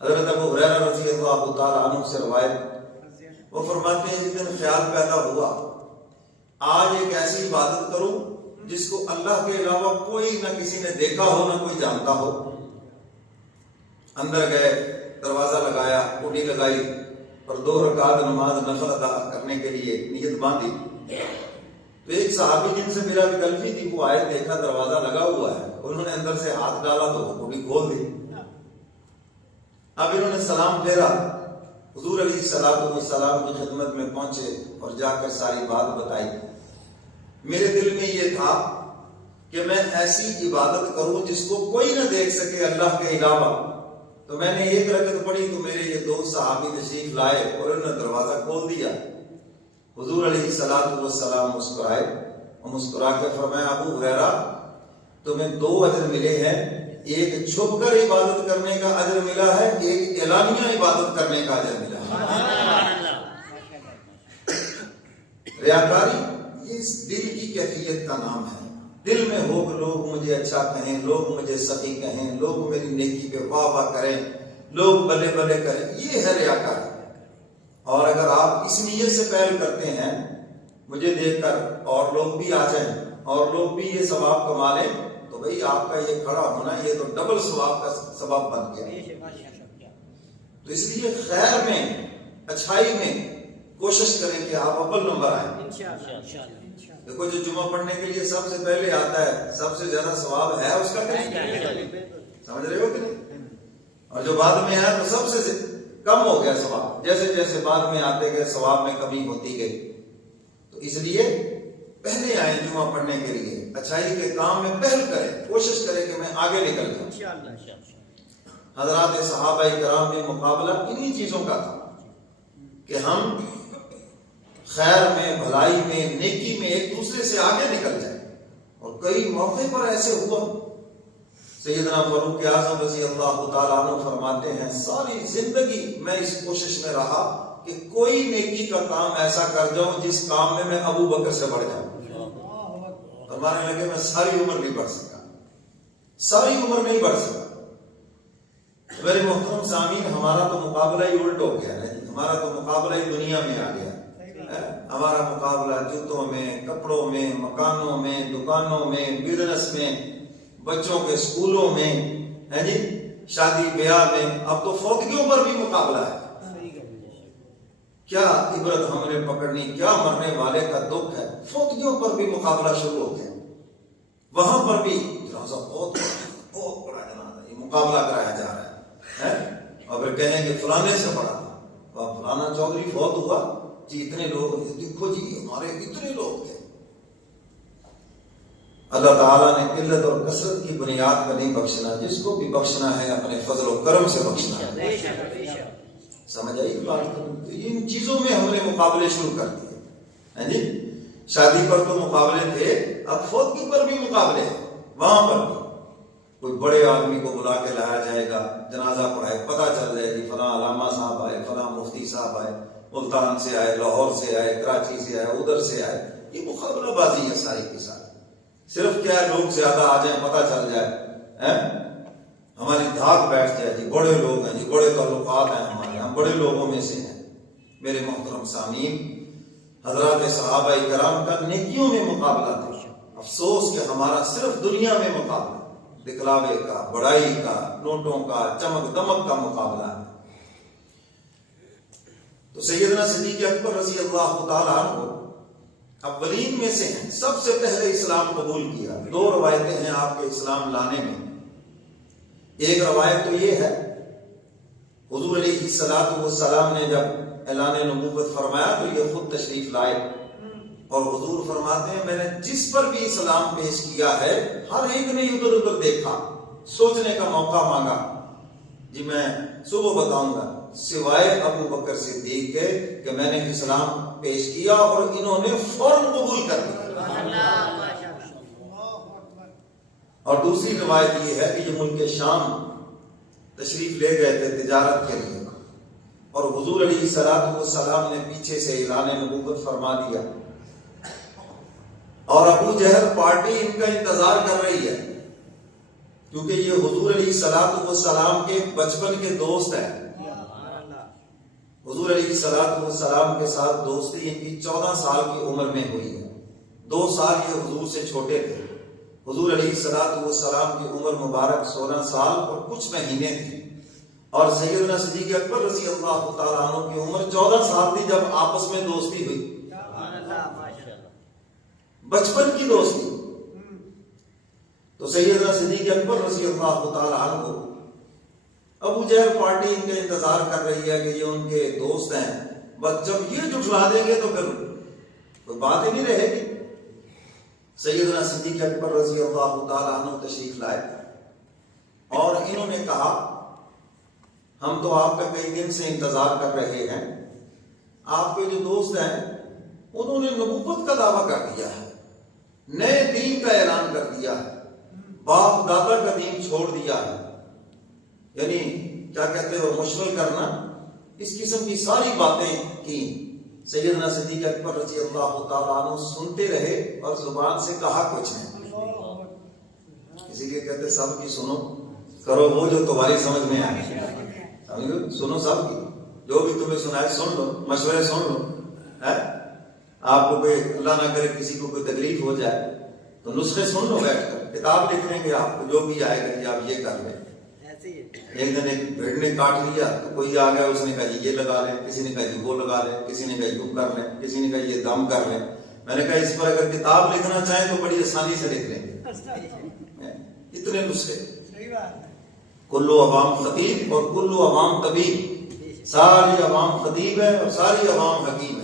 حضرت ابو ہریرہ رضی اللہ تعالی عنہ سے روایت، وہ فرماتے ہیں جس دن خیال پیدا ہوا آج ایک ایسی عبادت کروں جس کو اللہ کے علاوہ کوئی نہ کسی نے دیکھا ہو نہ کوئی جانتا ہو۔ اندر گئے، دروازہ لگایا، کنڈی لگائی اور 2 رکعت نماز نفل ادا کرنے کے لیے نیت باندھی۔ تو ایک صحابی جن سے میرا غلطی تھی وہ آئے، دیکھا دروازہ لگا ہوا ہے، انہوں نے اندر سے ہاتھ ڈالا تو وہ کنڈی کھول دی۔ اب انہوں نے سلام پھیرا، حضور علیہ السلام کی خدمت میں پہنچے اور جا کر ساری بات بتائی۔ میرے دل میں یہ تھا کہ میں ایسی عبادت کروں جس کو کوئی نہ دیکھ سکے اللہ کے علاوہ۔ تو میں نے 1 رکعت پڑھی تو میرے یہ 2 صحابی تشریف لائے اور انہوں نے دروازہ کھول دیا۔ حضور علیہ السلام مسکرائے اور مسکرا کے فرمایا ابو ہریرہ تمہیں 2 اجر ملے ہیں، ایک چھپ کر عبادت کرنے کا اجر ملا ہے، ایک اعلانیہ عبادت کرنے کا اجر ملا ہے۔ ریاکاری اس دل کی کیفیت کا نام ہے۔ دل میں ہو کہ لوگ مجھے اچھا کہیں، لوگ مجھے سخی کہیں، لوگ میری نیکی پہ واہ واہ کریں، لوگ بلے بلے کریں، یہ ہے ریاکاری۔ اور اگر آپ اس نیت سے پہل کرتے ہیں مجھے دیکھ کر اور لوگ بھی آ جائیں اور لوگ بھی یہ ثواب کما لیں، تو بھئی آپ کا یہ کھڑا ہونا یہ تو ڈبل ثواب کا سبب بن گیا۔ تو اس لیے خیر میں، اچھائی میں کوشش کریں کہ آپ اول نمبر آئیں۔ دیکھو جو جمعہ پڑھنے کے لیے سب سے پہلے آتا ہے، سب سے زیادہ ثواب ہے اس کا، سمجھ رہے ہو کہ نہیں؟ اور جو بعد میں آیا تو سب سے کم ہو گیا ثواب، جیسے جیسے بعد میں آتے گئے ثواب میں کمی ہوتی گئی۔ تو اس لیے پہلے آئیں جمعہ پڑھنے کے لیے، اچھائی کے کام میں پہل کریں، کوشش کریں کہ میں آگے نکل جاؤں۔ حضرات صحابہ کرام میں مقابلہ انہی چیزوں کا تھا کہ ہم خیر میں، بھلائی میں، نیکی میں ایک دوسرے سے آگے نکل جائیں۔ اور کئی موقع پر ایسے ہوا، سیدنا فاروق اعظم رضی اللہ تعالیٰ عنہ فرماتے ہیں ساری زندگی میں اس کوشش میں رہا کہ کوئی نیکی کا کام ایسا کر جاؤں جس کام میں میں ابو بکر سے بڑھ جاؤں۔ فرمانے لگے میں ساری عمر نہیں بڑھ سکا، ساری عمر نہیں بڑھ سکا۔ میرے محترم سامعین، ہمارا تو مقابلہ ہی الٹ ہو گیا ہے، ہمارا تو مقابلہ ہی دنیا میں آ گیا۔ ہمارا مقابلہ جوتوں میں، کپڑوں میں، مکانوں میں، دکانوں میں، بزنس میں، بچوں کے سکولوں میں، ہے جی، شادی بیاہ میں، اب تو فوتگیوں پر بھی مقابلہ ہے۔ کیا عبرت ہم نے پکڑنی، کیا مرنے والے کا دکھ ہے، فوتگیوں پر بھی مقابلہ شروع ہو گیا۔ وہاں پر بھی جنازہ بہت بڑا جنازہ، یہ مقابلہ کرایا جا رہا ہے، اور پھر کہیں گے فلانے سے پڑا تھا، فلانا چودھری فوت ہوا جی، اتنے لوگ، دیکھو جی ہمارے اتنے لوگ تھے۔ اللہ تعالیٰ نے قلت اور کثرت کی بنیاد پر نہیں بخشنا، جس کو بھی بخشنا ہے اپنے فضل و کرم سے بخشنا ہے۔ سمجھ آئی بات؟ ان چیزوں میں ہم نے مقابلے شروع کر دیے ہیں جی۔ شادی پر تو مقابلے تھے، اب فوتگی پر بھی مقابلے ہیں۔ وہاں پر بھی کوئی بڑے آدمی کو بلا کے لایا جائے گا، جنازہ پڑھائے، پتہ چل جائے گی فلاں علامہ صاحب آئے، فلاں مفتی صاحب آئے، ملتان سے آئے، لاہور سے آئے، کراچی سے آئے، ادھر سے آئے۔ یہ مقابلہ بازی ہے ساری کی ساری۔ صرف کیا ہے، لوگ زیادہ آ جائیں، پتہ چل جائے، ہماری دھاک بیٹھ جائے جی، بڑے لوگ ہیں جی، بڑے تعلقات ہیں ہمارے، ہم بڑے لوگوں میں سے ہیں۔ میرے محترم سامعین، حضرات صحابہ کرام کا نیکیوں میں مقابلہ تھا۔ افسوس کہ ہمارا صرف دنیا میں مقابلہ، دکھلاوے کا، بڑائی کا، نوٹوں کا، چمک دمک کا مقابلہ ہے۔ تو سیدنا صدیق اکبر رضی اللہ تعالیٰ عنہ اولین میں سے ہیں، سب سے پہلے اسلام قبول کیا۔ 2 روایتیں ہیں آپ کے اسلام لانے میں۔ ایک روایت تو یہ ہے، حضور علیہ السلام نے جب اعلان نبوت فرمایا تو یہ خود تشریف لائے، اور حضور فرماتے ہیں میں نے جس پر بھی اسلام پیش کیا ہے ہر ایک نے ادھر ادھر دیکھا، سوچنے کا موقع مانگا، جی میں صبح بتاؤں گا، سوائے ابو بکر صدیق کے کہ میں نے اسلام پیش کیا اور انہوں نے فوراً قبول کر لیا۔ اور دوسری روایت یہ ہے کہ یہ ملک شام تشریف لے گئے تھے تجارت کے لیے، اور حضور علیہ السلام نے پیچھے سے اعلان نبوت فرما دیا، اور ابو جہل پارٹی ان کا انتظار کر رہی ہے۔ کیونکہ یہ حضور علیہ الصلوۃ والسلام کے بچپن کے دوست ہیں. حضور علیہ الصلوۃ والسلام کے ساتھ دوستی ان کی 14 سال کی عمر میں ہوئی ہے. 2 سال یہ حضور سے چھوٹے تھے. حضور علیہ الصلوۃ والسلام کی عمر مبارک 16 سال اور کچھ مہینے تھی، اور سیدنا صدیق اکبر رضی اللہ تعالیٰ عنہ کی عمر 14 سال تھی جب آپس میں دوستی ہوئی. بچپن کی دوستی. تو سیدنا صدیق اکبر رضی اللہ تعالیٰ عنہ، ابو جہل پارٹی ان کا انتظار کر رہی ہے کہ یہ ان کے دوست ہیں، بس جب یہ جھٹلا دیں گے تو پھر کوئی بات ہی نہیں رہے گی. سیدنا صدیق اکبر رضی اللہ تعالیٰ عنہ تشریف لائے اور انہوں نے کہا ہم تو آپ کا کئی دن سے انتظار کر رہے ہیں. آپ کے جو دوست ہیں انہوں نے نبوت کا دعویٰ کر دیا ہے، نئے دین کا اعلان کر دیا ہے، باپ دادا کا دین چھوڑ دیا ہے، یعنی کیا کہتے ہو مشغل کرنا، اس قسم کی ساری باتیں کی. سیدنا صدیق اکبر رضی اللہ تعالیٰ عنہ سنتے رہے اور زبان سے کہا کچھ نہیں. اسی لیے کہتے سب کی سنو، کرو وہ جو تمہاری سمجھ میں آئے. سنو سب کی، جو بھی تمہیں سنائے سن لو، مشورے سن لو. آپ کو کوئی اللہ نہ کرے کسی کو کوئی تکلیف ہو جائے تو نسخے سن لو بیٹھ کر، کتاب لکھ لیں گے آپ کو جو بھی آئے گا کہ آپ یہ کر لیں. ایک دن ایک بھیڑ نے کاٹ لیا تو کوئی آ گیا، اس نے کہا یہ لگا لیں، کسی نے کہا یہ وہ لگا لیں، کسی نے کہا یوں کر لیں، کسی نے کہا یہ دم کر لیں. میں نے کہا اس پر اگر کتاب لکھنا چاہیں تو بڑی آسانی سے لکھ لیں گے. اتنے نسخے. کلو عوام خطیب اور کلو عوام طبیب. ساری عوام خطیب ہے اور ساری عوام حکیم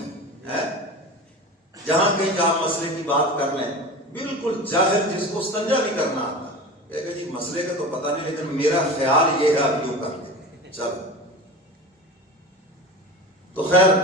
ہے. جہاں کہیں آپ مسئلے کی بات کر لیں، بالکل جاہل جس کو استنجا نہیں کرنا آتا کہ جی مسئلے کا تو پتہ نہیں لیکن میرا خیال یہ ہے آپ یوں کر لیں، چلو. تو خیر